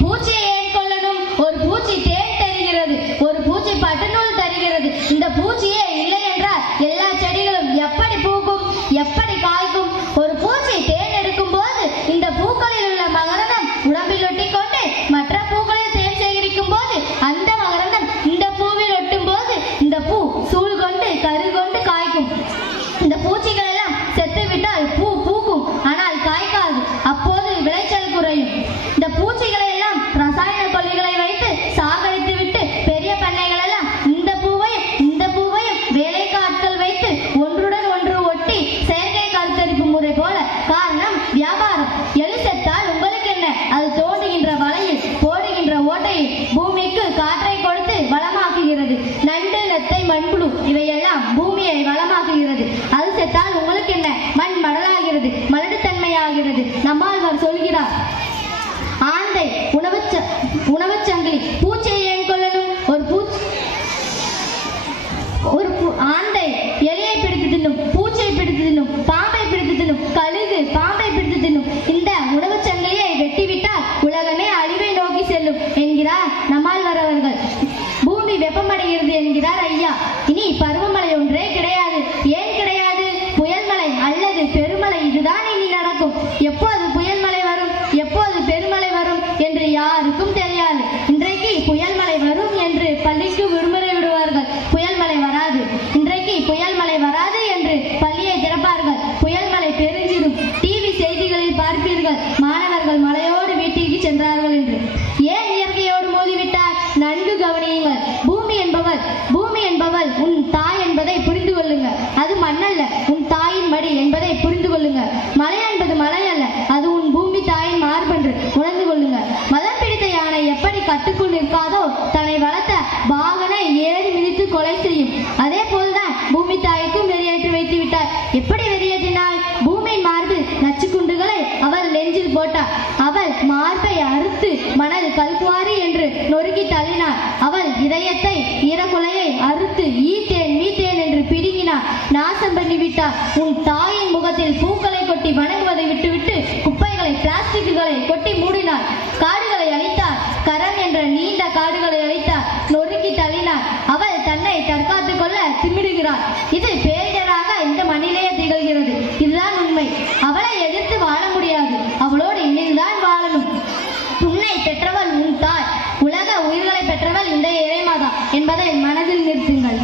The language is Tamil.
பூச்சியை ஏன் ஒரு பூச்சி தேடி alto என்கிறார் ஐயா. இனி பருவமழை ஒன்றே கிடையாது. ஏன் கிடையாது? புயல்மலை அல்லது பெருமழை இதுதான் இனி நடக்கும். எப்போது புயல் மலை வரும்? எப்போது பெருமழை வரும் என்று யாருக்கும் தெரியாது. இன்றைக்கு புயல் மலை வரும் என்று பள்ளிக்கு விடுமுறை விடுவார்கள். புயல் மலை வராது. இன்றைக்கு புயல் மலை வராது என்று பள்ளியை திறப்பார்கள். புயல் மலை பெருஞ்சிடும் டிவி செய்திகளில் பார்ப்பீர்கள். மாணவர்கள் மலையோடு வீட்டிற்கு சென்றார்கள் என்று. ஏன் இயற்கையோடு மோதிவிட்டார்? நன்கு கவனியுங்கள். என்பவள் பூமி என்பவள் உன் தாய் என்பதை புரிந்து கொள்ளுங்க. அது மண்ணல்ல உன் தாயின் மடி என்பதை புரிந்து கொள்ளுங்க. மலை என்பது மலை அல்ல அது உன் பூமி தாயின் மார்பென்று உணர்ந்து கொள்ளுங்க. மதம் பிடித்த யானை எப்படி கட்டுக்குள் நிற்காதோ தன்னை வளர்த்த பாகனை ஏறி மிதித்து கொலை செய்யும். அதே போல்தான் பூமி தாய்க்கும் வெறியேற்றி வைத்து விட்டார். எப்படி வெறியேற்றினாள் பூமியின் மார்பில் நச்சு குண்டுகளை அவள் நெஞ்சில் போட்டார் அவள் அறுத்து மணல் கல்குவாரி என்று நொறுக்கி தள்ளினார். அவள் இதயத்தை ஈரக்குலையை அறுத்து ஈத்தேன் மீத்தேன் என்று பிடுங்கினார். நாசம் பண்ணிவிட்டாள் உன் தாயின் முகத்தில் பூக்களை கொட்டி வணங்குவதை விட்டுவிட்டு குப்பைகளை பிளாஸ்டிக்குகளை கொட்டி மூடினாள் காடுகளை அழித்தாள் கரம் என்ற நீண்ட காடுகளை அழித்தார். நொறுக்கி தள்ளினார். அவள் தன்னை தற்காத்துக் கொள்ள திமிடுகிறாள் இது என்பதை மனதில் நிறுத்துங்கள்.